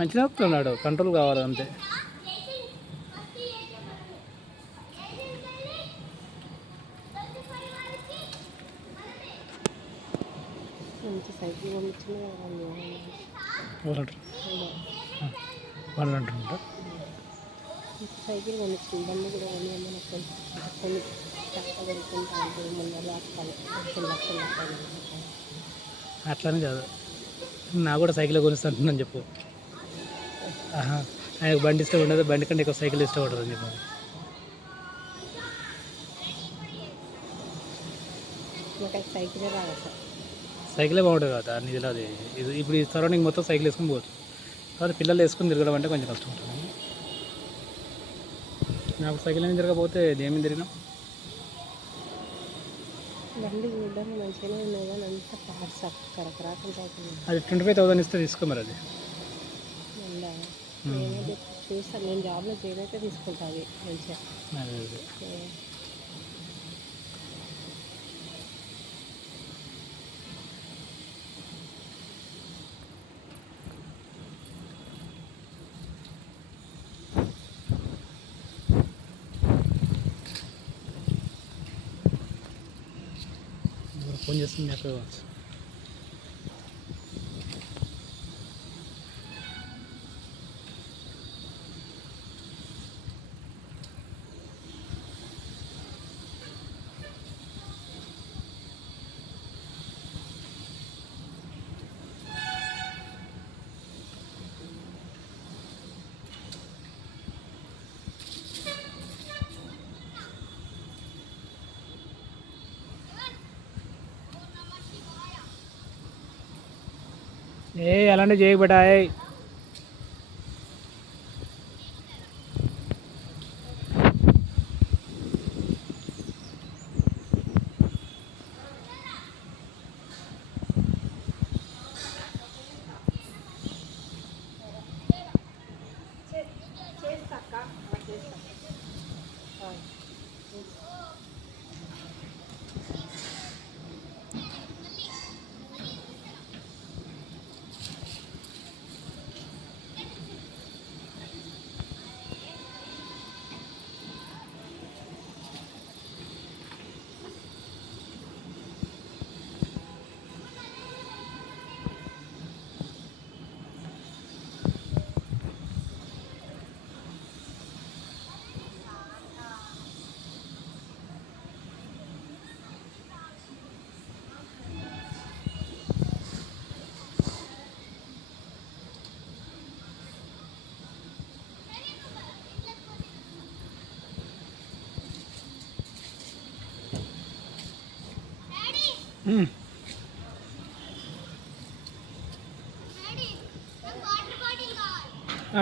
మంచిగా నడుపుతున్నాడు, కంట్రోల్ కావాలి అంతే. మంచి సైకిల్ పంపించిన వాళ్ళు అంటుంటా సైకిల్ కొనిచ్చింది, బండి కూడా కొని కొన్ని కొనుక్కుంటా ఉంటుంది ముందర రాసుకోవాలి లక్షలు అట్లానే కాదు, నాకు కూడా సైకిల్ కొనిస్తుంటుందని చెప్పు. ఆయనకు బండి ఇష్టం ఉండదు, బండి కంటే ఎక్కువ సైకిల్ ఇష్టపడదు అని చెప్పాలి. సైకిలే రాదు సార్, సైకిలే బాగుంటుంది కదా నిధిలో. అది ఇది ఇప్పుడు ఈ సరౌండింగ్ మొత్తం సైకిల్ వేసుకొని పోవచ్చు. కాబట్టి పిల్లలు వేసుకొని తిరగడం అంటే కొంచెం కష్టం ఉంటుంది. నాకు సైకిల్ ఏమి తిరగకపోతే ఏమేమి తిరిగినా బండి చూడడానికి మంచిగానే ఉన్నాయి కానీ అంత పార్ట్స్ కరకరాకం అది 25,000 ఇస్తే తీసుకో మరి. అది నేనైతే చూస్తాను, నేను జాబ్లో చేయడైతే తీసుకుంటా అది మంచిగా. ఫోన్ చేస్తుంది అక్కడ. అలాంటి చేయబడ్డాయి.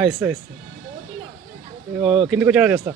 ఇస్తా కిందికి వచ్చాడా చేస్తా.